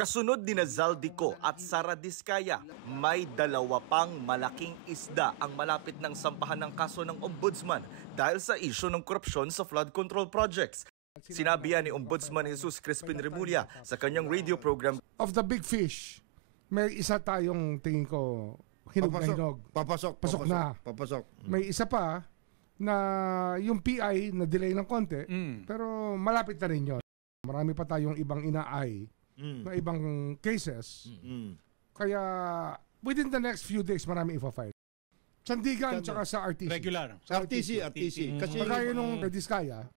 Kasunod ni Zaldico at Sara Diskaya, may dalawa pang malaking isda ang malapit ng sampahan ng kaso ng Ombudsman dahil sa isyu ng korupsyon sa flood control projects. Sinabi yan ni Ombudsman Jesus Crispin Remulla sa kanyang radio program. Of the big fish, may isa tayong tingin ko hinog na hinog. Pasok na. May isa pa na yung PI na delay ng konti, pero malapit na rin yun. Marami pa tayong ibang inaay na ibang cases. Kaya within the next few days marami ipa-file. Sandigan tsaka sa RTC. Regular. Sa RTC. Kasi kagaya nung Diskaya.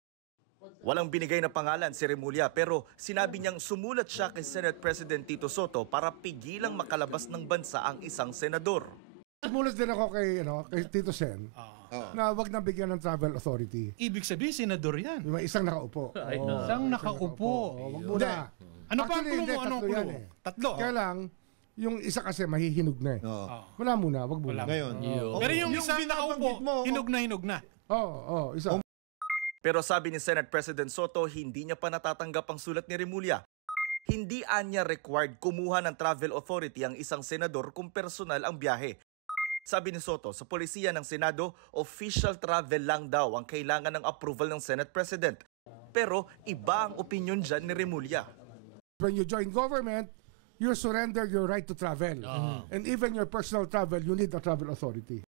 Walang binigay na pangalan si Remulla pero sinabi niyang sumulat siya kay Senate President Tito Soto para pigilang makalabas ng bansa ang isang senador. Sumulat din ako kay Tito Sen na wag na bigyan ng travel authority. Ibig sabihin, senador yan. May isang nakaupo. Isang nakaupo. Wag muna. Ano pa ang clue mo? Anong clue? Tatlo. Kaya lang, yung isa kasi mahihinog na eh. Wala muna, wag muna. Ngayon. Pero yung isang nakaupo, hinog na. Oo, isa. Pero sabi ni Senate President Soto, hindi niya pa natatanggap ang sulat ni Remulla. Hindi anya required kumuha ng travel authority ang isang senador kung personal ang biyahe. Sabi ni Soto, sa polisiya ng Senado, official travel lang daw ang kailangan ng approval ng Senate President. Pero iba ang opinion dyan ni Remulla. When you join government, you surrender your right to travel. And even your personal travel, you need a travel authority.